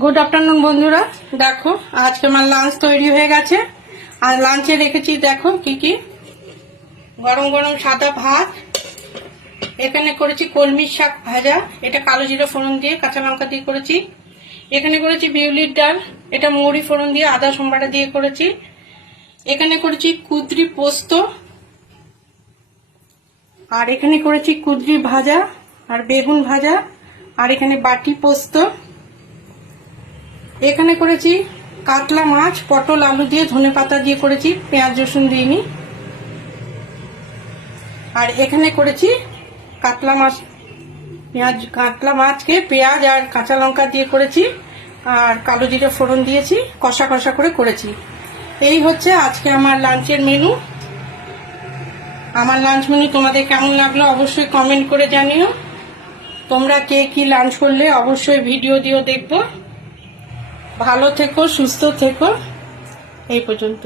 Good afternoon বন্ধুরা, দেখো আজকে আমার লাঞ্চ তৈরি হয়ে গেছে। আর লাঞ্চে রেখেছি দেখো কি কি, গরম গরম সাদা ভাত, এখানে করেছি কলমির শাক ভাজা, এটা কালো জিরা ফোড়ন দিয়ে কাঁচা লঙ্কা দিয়ে করেছি। এখানে করেছি বিউলির ডাল, এটা মৌরি ফোড়ন দিয়ে আদা সম্বাটা দিয়ে করেছি। এখানে করেছি কুদরি পোস্ত, আর এখানে করেছি কুদরি ভাজা আর বেগুন ভাজা, আর এখানে বাটি পোস্ত। এখানে করেছি কাতলা মাছ পটল আলু দিয়ে ধনেপাতা দিয়ে করেছি, পেঁয়াজ রসুন দিইনি। আর এখানে করেছি কাতলা মাছকে পেঁয়াজ আর কাঁচা লঙ্কা দিয়ে করেছি, আর কালো জিরে ফোড়ন দিয়েছি, কষা কষা করে করেছি। এই হচ্ছে আজকে আমার লাঞ্চের মেনু। আমার লাঞ্চ মেনু তোমাদের কেমন লাগলো অবশ্যই কমেন্ট করে জানিও। তোমরা কে কি লাঞ্চ করলে অবশ্যই ভিডিও দিও, দেখবো। ভালো থেকো, সুস্থ থেকো। এই পর্যন্ত।